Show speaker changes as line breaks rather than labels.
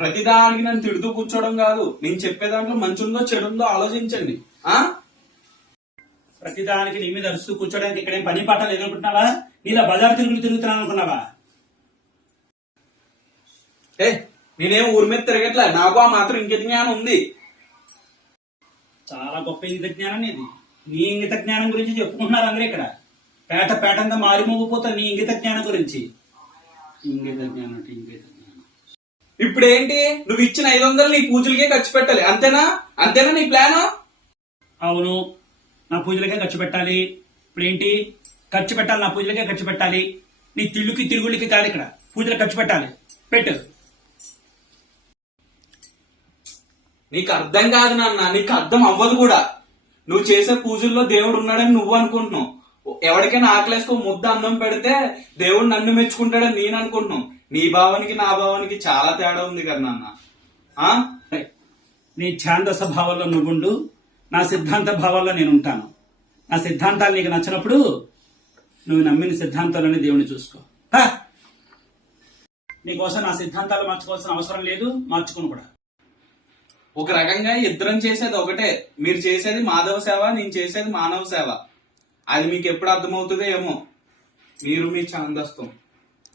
ప్రతిదానికి నన్ను తిడుతూ కూర్చోవడం కాదు. నేను చెప్పే దాంట్లో మంచి ఉందో చెడు ఉందో ఆలోచించండి. ఆ?
ప్రతిదానికి నీ మీద అరుస్తూ కూర్చోడానికి ఇక్కడేం పని పాటలు ఎదుర్కొంటున్నావా నీలా బజార్ తిరుగులు తిరుగుతున్నాను అనుకున్నావా?
ఏ నేనేం ఊరి మీద తిరగట్లే. నాకు ఆ మాత్రం ఇంకెత జ్ఞానం ఉంది.
చాలా గొప్ప ఇంగిత జ్ఞానం ఇది. నీ ఇంగిత జ్ఞానం గురించి చెప్పుకుంటున్నారు అందరూ ఇక్కడ. పేట పేటంతా మారిమోగిపోతారు నీ ఇంగిత జ్ఞానం గురించి.
ఇంగిత జ్ఞానం అంటే ఇంగిత జ్ఞానం ఇప్పుడేంటి? నువ్వు ఇచ్చిన ఐదు వందలు నీ పూజలకే ఖర్చు పెట్టాలి. అంతేనా? అంతేనా నీ ప్లాన్?
అవును. నా పూజలకే ఖర్చు పెట్టాలి. ఇప్పుడేంటి? ఖర్చు పెట్టాలి నా పూజలకే ఖర్చు పెట్టాలి. నీ తిళ్ళుకి తిరుగుళ్ళకి కాదు ఇక్కడ. పూజలకు ఖర్చు పెట్టాలి. పెట్టు.
నీకు అర్థం కాదు నాన్న. నీకు అర్థం అవ్వదు కూడా. నువ్వు చేసే పూజల్లో దేవుడు ఉన్నాడని నువ్వు అనుకుంటున్నావు. ఎవరికైనా ఆకలేసుకో ముద్ద అన్నం పెడితే దేవుడు నన్ను మెచ్చుకుంటాడని నేను అనుకుంటున్నావు నీ భావానికి నా భావానికి చాలా తేడా ఉంది కదా నాన్న.
నీ ఛాందస భావంలో నువ్వుండు నా సిద్ధాంత భావాల్లో నేను ఉంటాను నా సిద్ధాంతాలు నీకు నచ్చినప్పుడు నువ్వు నమ్మిన సిద్ధాంతాలని దేవుని చూసుకో. హా! నీకోసం నా సిద్ధాంతాలు మార్చుకోవాల్సిన అవసరం లేదు మార్చుకుని కూడా.
ఒక రకంగా ఇద్దరం చేసేది ఒకటే. మీరు చేసేది మాధవ సేవ నేను చేసేది మానవ సేవ. అది మీకు ఎప్పుడు అర్థమవుతుందో ఏమో. మీరు మీ ఛాందస్తం.